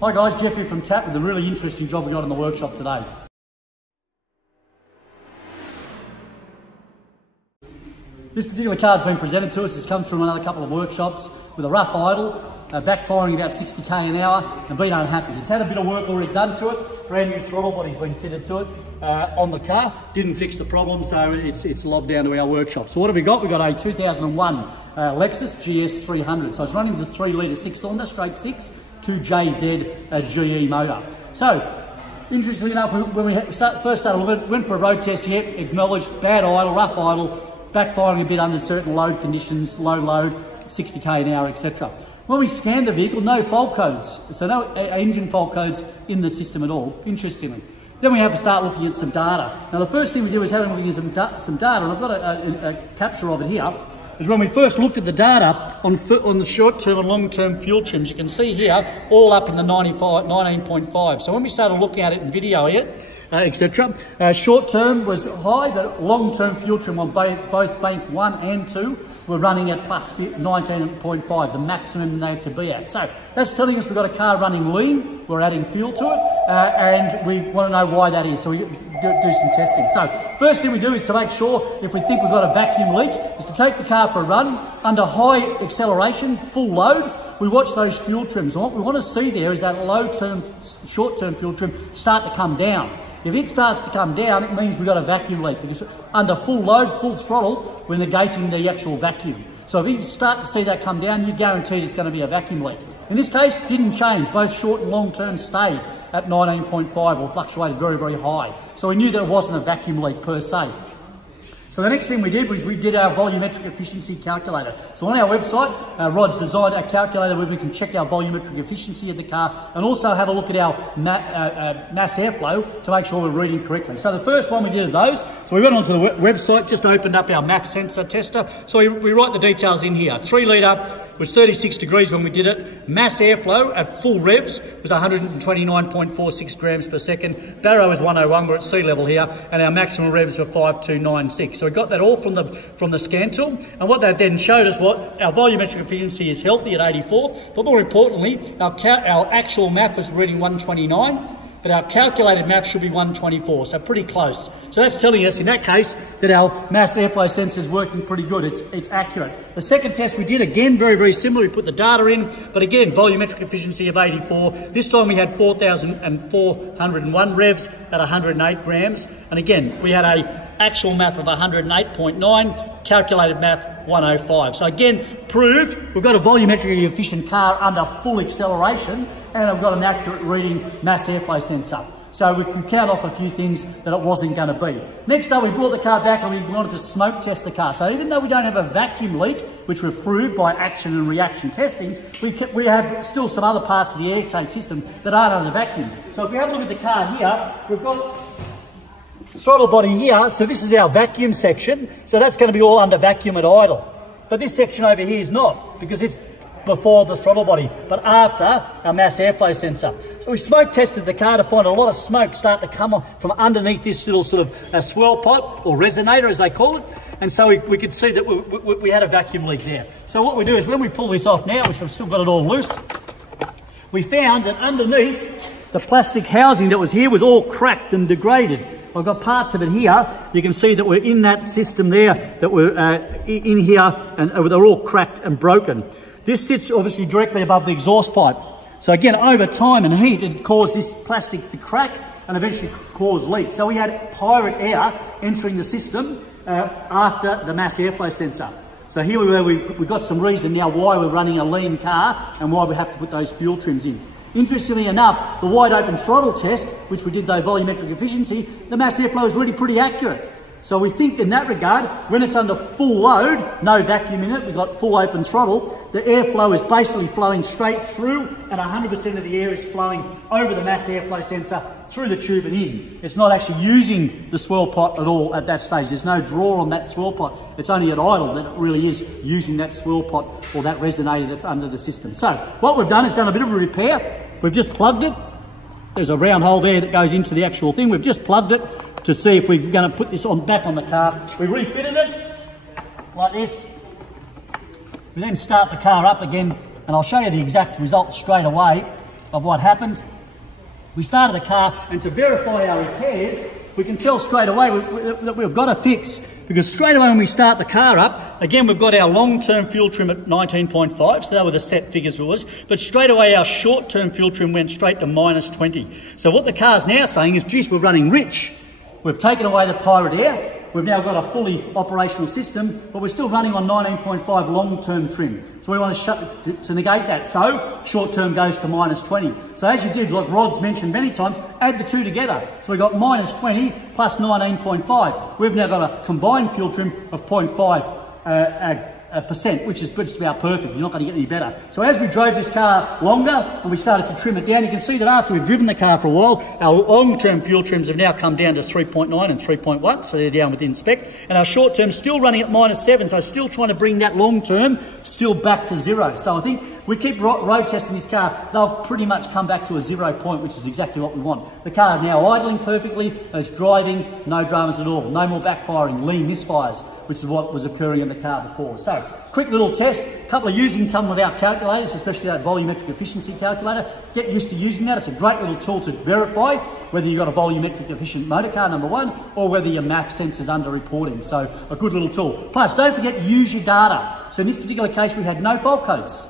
Hi guys, Jeff here from TAP with a really interesting job we got in the workshop today. This particular car has been presented to us. This comes from another couple of workshops with a rough idle, backfiring about 60k an hour and been unhappy. It's had a bit of work already done to it. Brand new throttle body's been fitted to it on the car. Didn't fix the problem, so it's lobbed down to our workshop. So what have we got? We've got a 2001 Lexus GS300. So it's running the 3 litre 6-cylinder, straight 6, 2JZ GE motor. So, interestingly enough, when we first started, went for a road test here, acknowledged bad idle, rough idle, backfiring a bit under certain load conditions, low load, 60k an hour, etc. When we scanned the vehicle, no fault codes, so no engine fault codes in the system at all, interestingly. Then we have to start looking at some data. Now the first thing we did was have a look at some data, and I've got a capture of it here, is when we first looked at the data on the short-term and long-term fuel trims. You can see here, all up in the 19.5. So when we started looking at it in video here, etc. Short-term was high, but long-term fuel trim on both bank 1 and 2 were running at plus 19.5, the maximum they could be at. So that's telling us we've got a car running lean, we're adding fuel to it, and we want to know why that is, so we do some testing. So first thing we do is to make sure, if we think we've got a vacuum leak, is to take the car for a run under high acceleration, full load. We watch those fuel trims, and what we want to see there is that short-term fuel trim start to come down. If it starts to come down, it means we've got a vacuum leak, because under full load, full throttle, we're negating the actual vacuum. So if you start to see that come down, you're guaranteed it's going to be a vacuum leak. In this case, it didn't change. Both short and long term stayed at 19.5 or fluctuated very, very high. So we knew that it wasn't a vacuum leak per se. So the next thing we did was we did our volumetric efficiency calculator. So on our website, Rod's designed a calculator where we can check our volumetric efficiency of the car and also have a look at our mass airflow to make sure we're reading correctly. So the first one we did of those, so we went onto the website, just opened up our mass sensor tester. So we write the details in here. 3 litre was 36 degrees when we did it. Mass airflow at full revs was 129.46 grams per second. Barrow is 101, we're at sea level here, and our maximum revs were 5296. So we got that all from the scan tool, and what that then showed us, what our volumetric efficiency is healthy at 84, but more importantly, our actual MAF was reading 129, but our calculated MAF should be 124, so pretty close. So that's telling us, in that case, that our mass airflow sensor is working pretty good. It's accurate. The second test we did, again, very, very similar. We put the data in, but again, volumetric efficiency of 84. This time we had 4,401 revs at 108 grams. And again, we had a actual MAF of 108.9, calculated MAF 105. So again, proved we've got a volumetrically efficient car under full acceleration, and I've got an accurate reading mass airflow sensor. So we can count off a few things that it wasn't going to be. Next up, we brought the car back and we wanted to smoke test the car. So even though we don't have a vacuum leak, which we've proved by action and reaction testing, we have still some other parts of the air tank system that aren't under vacuum. So if you have a look at the car here, we've got throttle body here, so this is our vacuum section, so that's going to be all under vacuum at idle. But this section over here is not, because it's before the throttle body, but after our mass airflow sensor. So we smoke tested the car to find a lot of smoke start to come from underneath this little sort of swirl pot, or resonator as they call it, and so we could see that we had a vacuum leak there. So what we do is when we pull this off now, which I've still got it all loose, we found that underneath the plastic housing that was here was all cracked and degraded. I've got parts of it here. You can see that we're in that system there, that we're in here, and they're all cracked and broken. This sits obviously directly above the exhaust pipe. So again, over time and heat, it caused this plastic to crack and eventually cause leaks. So we had pirate air entering the system after the mass airflow sensor. So here we got some reason now why we're running a lean car and why we have to put those fuel trims in. Interestingly enough, the wide open throttle test, which we did the volumetric efficiency, the mass airflow is really pretty accurate. So we think in that regard, when it's under full load, no vacuum in it, we've got full open throttle, the airflow is basically flowing straight through, and 100% of the air is flowing over the mass airflow sensor through the tube and in. It's not actually using the swirl pot at all at that stage. There's no draw on that swirl pot. It's only at idle that it really is using that swirl pot or that resonator that's under the system. So what we've done is done a bit of a repair. We've just plugged it. There's a round hole there that goes into the actual thing. We've just plugged it to see if we're going to put this back on the car. We refitted it like this. We then start the car up again, and I'll show you the exact result straight away. of what happened. We started the car, and to verify our repairs, we can tell straight away that we've got a fix, because straight away when we start the car up, again, we've got our long-term fuel trim at 19.5, so that were the set figures for us, but straight away our short-term fuel trim went straight to -20. So what the car's now saying is, geez, we're running rich. We've taken away the pirate air, we've now got a fully operational system, but we're still running on 19.5 long-term trim. So we want to negate that. So short-term goes to -20. So as you did, like Rod's mentioned many times, add the two together. So we got -20 plus 19.5. We've now got a combined fuel trim of 0.5%, which is just about perfect. You're not going to get any better. So as we drove this car longer and we started to trim it down, you can see that after we've driven the car for a while, our long-term fuel trims have now come down to 3.9 and 3.1, so they're down within spec. And our short-term still running at -7, so still trying to bring that long-term still back to 0. So I think we keep road testing this car, they'll pretty much come back to a 0 point, which is exactly what we want. The car is now idling perfectly, and it's driving, no dramas at all. No more backfiring, lean misfires, which is what was occurring in the car before. So, quick little test, a couple of using some of our calculators, especially that volumetric efficiency calculator. Get used to using that. It's a great little tool to verify whether you've got a volumetric efficient motor car, number one, or whether your MAF sensor's under-reporting. So, a good little tool. Plus, don't forget to use your data. So in this particular case, we had no fault codes.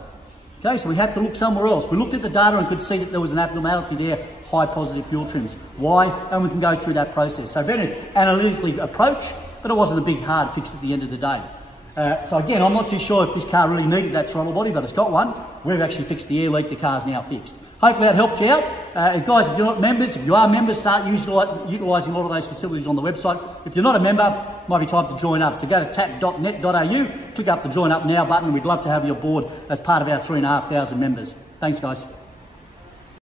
Okay, so we had to look somewhere else. We looked at the data and could see that there was an abnormality there, high positive fuel trims. Why? And we can go through that process. So very analytically approach, but it wasn't a big hard fix at the end of the day. So again, I'm not too sure if this car really needed that throttle body, but it's got one. We've actually fixed the air leak, the car's now fixed. Hopefully that helped you out. And guys, if you're not members, if you are members, start utilising a lot of those facilities on the website. If you're not a member, it might be time to join up. So go to tap.net.au, click up the join up now button. We'd love to have you aboard as part of our 3,500 members. Thanks guys.